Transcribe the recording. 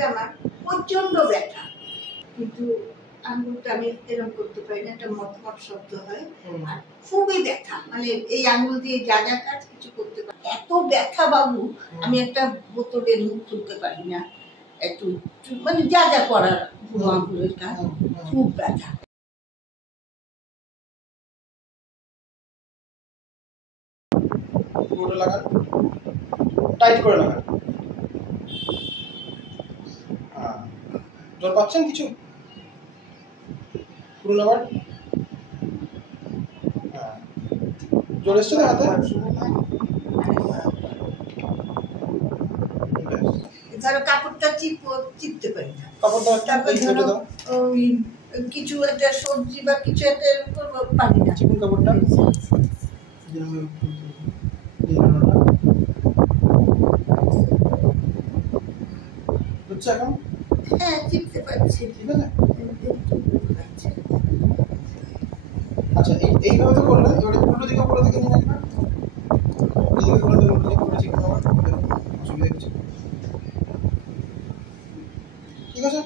আঙুলটা আমার প্রচন্ড ব্যথা, কিন্তু আঙুলটা আমি এরকম করতে পারি না, একটা মটমট শব্দ হয় আর খুবই ব্যথা, মানে এই আঙুল দিয়ে যা যা কাজ কিছু করতে পারি, এত ব্যথা বাবু, আমি একটা বোতলের মুখ তুলতে পারি না, একটু মানে যা যা করার বুড়ো আঙুলের কাজ, খুব ব্যথা। পুরো লাগান, টাইট করে লাগান। হ্যাঁ, জল পাচ্ছেন কিছু? পুরো লাগান। হ্যাঁ, জল এসছে না হাতে? ধরো কাপড়টা চিপতে পারি না, তারপর ধরো ওই কিছু একটা সবজি বা কিছু একটা পারি না, চিকন কাপড়টা হচ্ছে এখন। হ্যাঁ চিপতে পারছি, ঠিক আছে। আচ্ছা, এইভাবে তো করলেন, এবারে উল্টো দিকে নিয়ে আসবেন। উল্টো দিকে করে চিকন কাপড়, সুবিধা কিছু। ঠিক আছে।